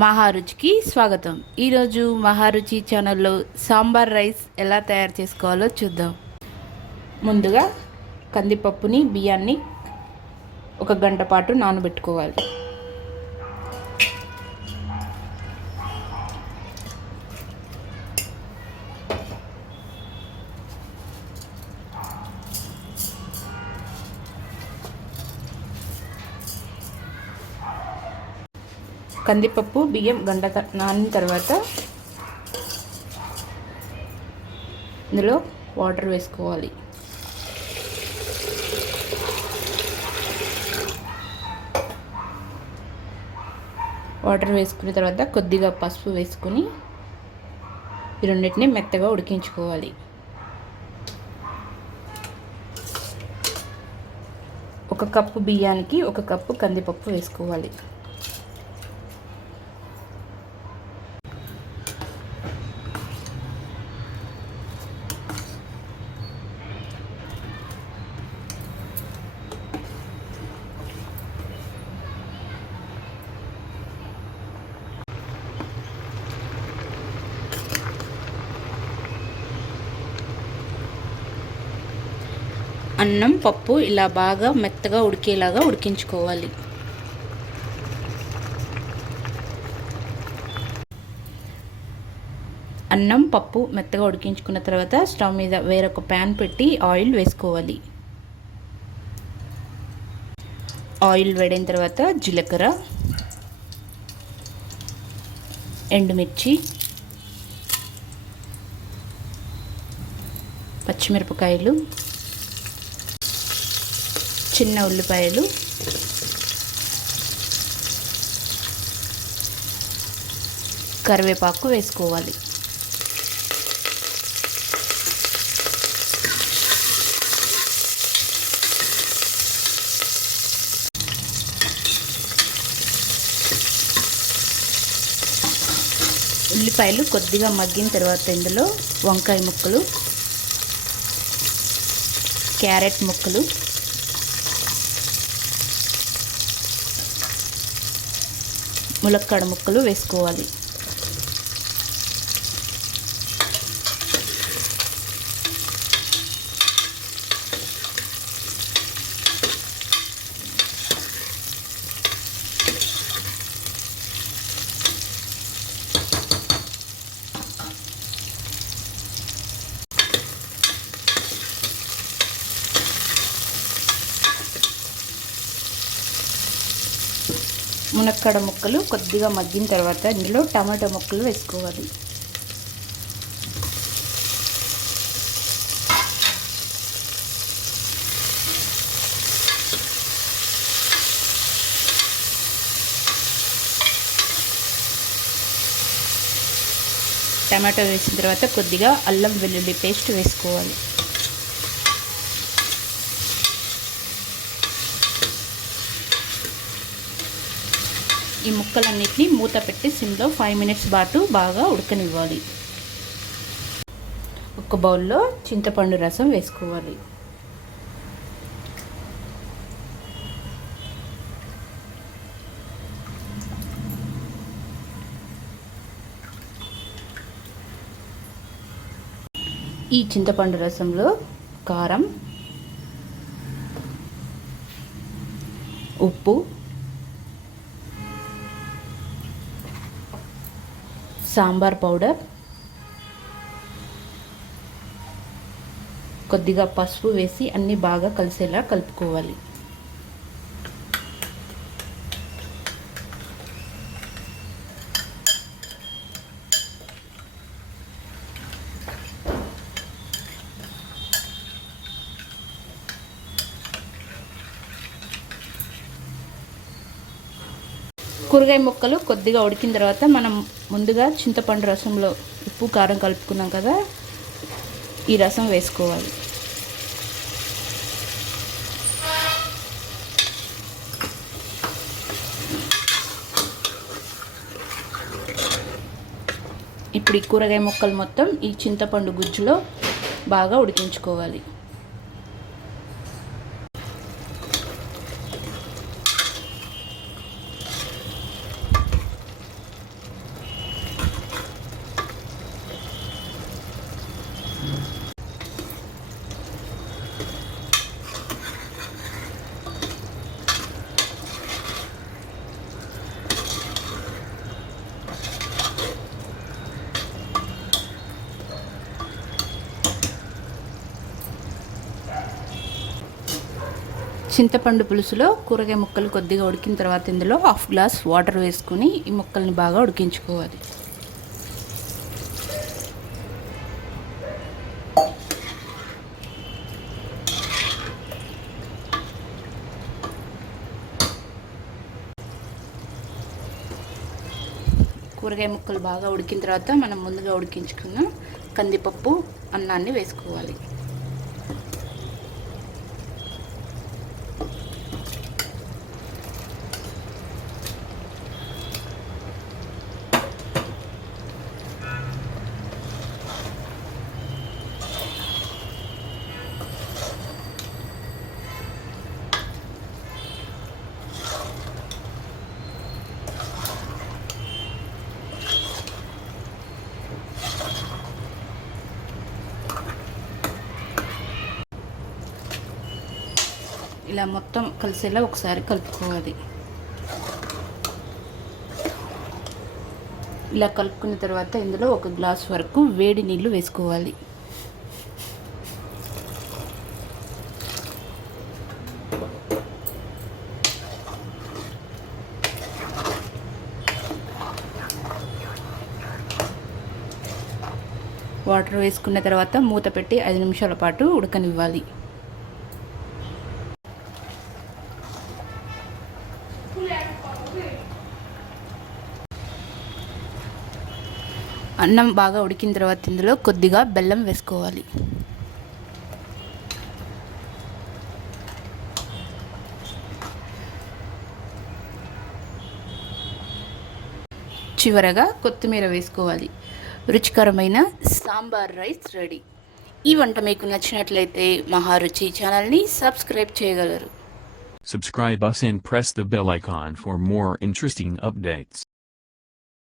మహారుచికి స్వాగతం. ఈరోజు మహారుచి ఛానల్లో సాంబార్ రైస్ ఎలా తయారు చేసుకోవాలో చూద్దాం. ముందుగా కందిపప్పుని బియ్యాన్ని 1 గంట పాటు నానబెట్టుకోవాలి. కందిపప్పు బియ్యం గంట నానిన తర్వాత ఇందులో వాటర్ వేసుకోవాలి. వాటర్ వేసుకున్న తర్వాత కొద్దిగా పసుపు వేసుకొని ఈ రెండింటిని మెత్తగా ఉడికించుకోవాలి. 1 కప్పు బియ్యానికి 1 కప్పు కందిపప్పు వేసుకోవాలి. అన్నం పప్పు ఇలా బాగా మెత్తగా ఉడికేలాగా ఉడికించుకోవాలి. అన్నం పప్పు మెత్తగా ఉడికించుకున్న తర్వాత స్టవ్ మీద వేరొక ప్యాన్ పెట్టి ఆయిల్ వేసుకోవాలి. ఆయిల్ వేడిన తర్వాత జీలకర్ర, ఎండుమిర్చి, పచ్చిమిరపకాయలు, చిన్న ఉల్లిపాయలు, కరివేపాకు వేసుకోవాలి. ఉల్లిపాయలు కొద్దిగా మగ్గిన తర్వాత ఇందులో వంకాయ ముక్కలు, క్యారెట్ ముక్కలు, ములక్కాడ ముక్కలు వేసుకోవాలి. మునక్కాడ ముక్కలు కొద్దిగా మగ్గిన తర్వాత ఇందులో టమాటో ముక్కలు వేసుకోవాలి. టమాటో వేసిన తర్వాత కొద్దిగా అల్లం వెల్లుల్లి పేస్ట్ వేసుకోవాలి. ఈ ముక్కలన్నిటిని మూత పెట్టి సిమ్లో 5 మినిట్స్ పాటు బాగా ఉడకనివ్వాలి. ఒక బౌల్లో చింతపండు రసం వేసుకోవాలి. ఈ చింతపండు రసంలో కారం, ఉప్పు, సాంబార్ పౌడర్, కొద్దిగా పసుపు వేసి అన్నీ బాగా కలిసేలా కలుపుకోవాలి. కూరగాయ ముక్కలు కొద్దిగా ఉడికిన తర్వాత మనం ముందుగా చింతపండు రసంలో ఉప్పు కారం కలుపుకున్నాం కదా, ఈ రసం వేసుకోవాలి. ఇప్పుడు ఈ కూరగాయ ముక్కలు మొత్తం ఈ చింతపండు గుజ్జులో బాగా ఉడికించుకోవాలి. చింతపండు పులుసులో కూరగాయ ముక్కలు కొద్దిగా ఉడికిన తర్వాత ఇందులో హాఫ్ గ్లాస్ వాటర్ వేసుకుని ఈ ముక్కల్ని బాగా ఉడికించుకోవాలి. కూరగాయ ముక్కలు బాగా ఉడికిన తర్వాత మనం ముందుగా ఉడికించుకున్న కందిపప్పు అన్నాన్ని వేసుకోవాలి. ఇలా మొత్తం కలిసేలా ఒకసారి కలుపుకోవాలి. ఇలా కలుపుకున్న తర్వాత ఇందులో 1 గ్లాస్ వరకు వేడి నీళ్ళు వేసుకోవాలి. వాటర్ వేసుకున్న తర్వాత మూత పెట్టి 5 నిమిషాల పాటు ఉడకనివ్వాలి. అన్నం బాగా ఉడికిన తర్వాత ఇందులో కొద్దిగా బెల్లం వేసుకోవాలి. చివరగా కొత్తిమీర వేసుకోవాలి. రుచికరమైన సాంబార్ రైస్ రెడీ. ఈ వంట మీకు నచ్చినట్లయితే మహా రుచి ఛానల్ని సబ్స్క్రైబ్ చేయగలరు. Subscribe us and press the bell icon for more interesting updates.